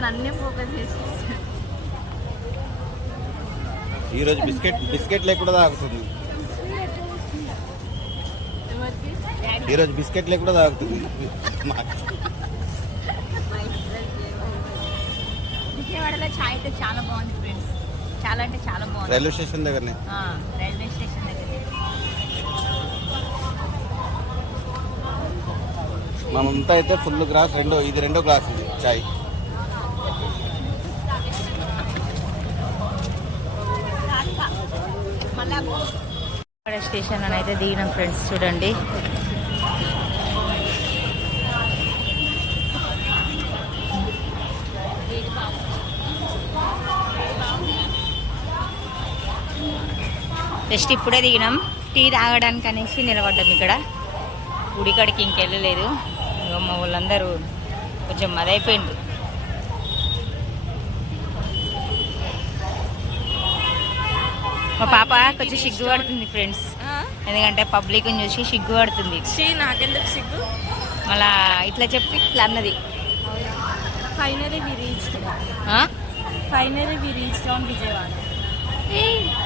అయితే అన్నీ ఫోకస్ చేసి ఈరోజు బిస్కెట్ లేకుండా తాగుతుంది. ఈరోజు బిస్కెట్ లేకుండా తాగుతుంది. విజయవాడలో చాయ్ అయితే చాలా బాగుంది ఫ్రెండ్స్, చాలా అంటే చాలా బాగుంది. రైల్వే స్టేషన్ దగ్గరనే, రైల్వే స్టేషన్ దగ్గర మనంతా అయితే ఫుల్ గ్లాస్, ఇది రెండో గ్లాస్ ఇది చాయ్. స్టేషన్ అని అయితే దిగినాం ఫ్రెండ్స్. చూడండి జస్ట్ ఇప్పుడే దిగినాం. టీ తాగడానికి అనేసి నిలబడ్డాం ఇక్కడ. గుడికాడికి ఇంకెళ్ళలేదు. మా వాళ్ళందరూ కొంచెం మదైపోయిండ్రు. మా పాప కొంచెం సిగ్గుపడుతుంది ఫ్రెండ్స్, ఎందుకంటే పబ్లిక్ చూసి సిగ్గుపడుతుంది. నాకెందుకు సిగ్గు, మళ్ళా ఇట్లా చెప్పి ఇట్లా అన్నది. Finally we reached on Vijayawada.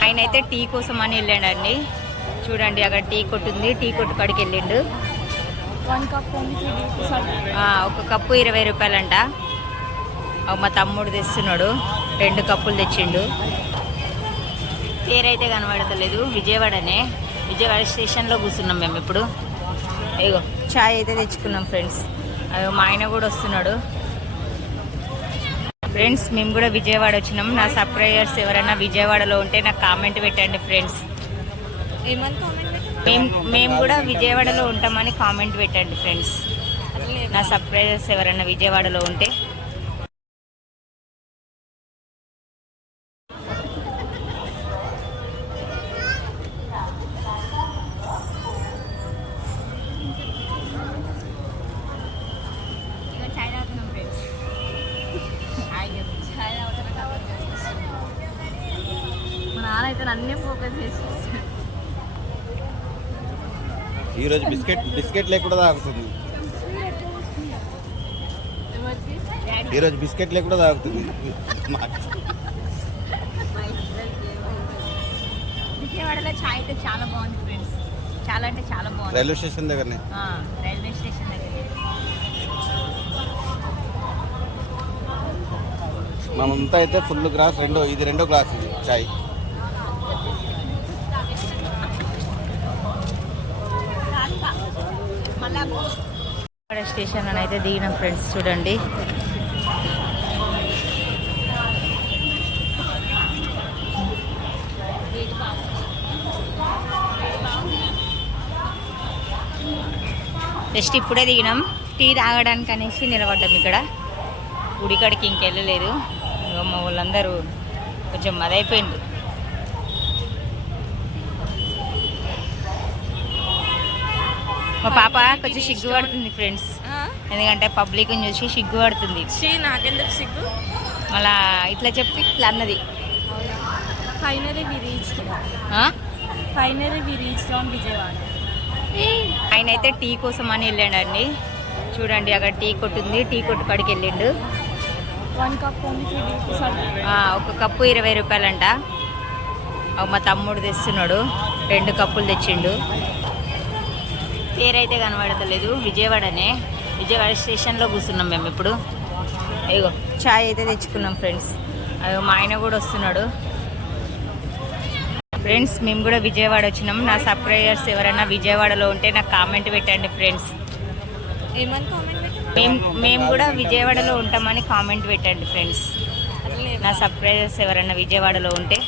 ఆయన అయితే టీ కోసం అని వెళ్ళాడండి. చూడండి అక్కడ టీ కొట్టు ఉంది, టీ కొట్టు కాడికి వెళ్ళిండు. 1 cup only 3 rupees. ఒక కప్పు 20 రూపాయలంట. మా తమ్ముడు తెస్తున్నాడు, 2 కప్పులు తెచ్చిండు. పేరైతే కనబడతలేదు, విజయవాడనే. విజయవాడ స్టేషన్లో కూర్చున్నాం మేము ఇప్పుడు. ఇగో చాయ్ అయితే తెచ్చుకున్నాం ఫ్రెండ్స్. అయ్యో మా ఆయన కూడా వస్తున్నాడు. ఫ్రెండ్స్ మేము కూడా విజయవాడ వచ్చినాం. నా సబ్స్క్రైబర్స్ ఎవరైనా విజయవాడలో ఉంటే నాకు కామెంట్ పెట్టండి ఫ్రెండ్స్. మేము కూడా విజయవాడలో ఉంటామని కామెంట్ పెట్టండి ఫ్రెండ్స్. నా సబ్స్క్రైబర్స్ ఎవరైనా విజయవాడలో ఉంటే. మా నాన్న అయితే అన్నీ ఫోకస్ చేసి ఈరోజు బిస్కెట్ లేకుండా తాగుతుంది. ఈరోజు బిస్కెట్ లేకుండా తాగుతుంది. విజయవాడలో చాయ్ అయితే చాలా బాగుంది ఫ్రెండ్స్, చాలా అంటే చాలా బాగుంది. రైల్వే స్టేషన్ దగ్గరనే, రైల్వే స్టేషన్ దగ్గర మనంతా అయితే ఫుల్ గ్లాస్, ఇది రెండో గ్లాస్ ఇది చాయ్. స్టేషన్ అని అయితే దిగినాం ఫ్రెండ్స్. చూడండి జస్ట్ ఇప్పుడే దిగినాం. టీ తాగడానికి అనేసి నిలబడ్డాం ఇక్కడ. గుడికాడికి ఇంకెళ్ళలేదు. మా వాళ్ళందరూ కొంచెం మదైపోయిండ్రు. మా పాప కొంచెం సిగ్గుపడుతుంది ఫ్రెండ్స్, ఎందుకంటే పబ్లిక్ చూసి సిగ్గుపడుతుంది. నాకెందుకు సిగ్గు, మళ్ళా ఇట్లా చెప్పి ఇట్లా అన్నది. Finally we reached on Vijayawada. ఆయన అయితే టీ కోసం అని వెళ్ళాడండి. చూడండి అక్కడ టీ కొట్టు ఉంది, టీ కొట్టు కాడికి వెళ్ళిండు. 1 cup only 3 rupees. ఒక కప్పు 20 రూపాయలంట. మా తమ్ముడు తెస్తున్నాడు, 2 కప్పులు తెచ్చిండు. పేరైతే కనబడతలేదు, విజయవాడనే. విజయవాడ స్టేషన్లో కూర్చున్నాం మేము ఇప్పుడు. ఇగో చాయ్ అయితే తెచ్చుకున్నాం ఫ్రెండ్స్. అయ్యో మా ఆయన కూడా వస్తున్నాడు. ఫ్రెండ్స్ మేము కూడా విజయవాడ వచ్చినాం. నా సబ్స్క్రైబర్స్ ఎవరైనా విజయవాడలో ఉంటే నాకు కామెంట్ పెట్టండి ఫ్రెండ్స్. మేము కూడా విజయవాడలో ఉంటామని కామెంట్ పెట్టండి ఫ్రెండ్స్. నా సబ్స్క్రైబర్స్ ఎవరైనా విజయవాడలో ఉంటే.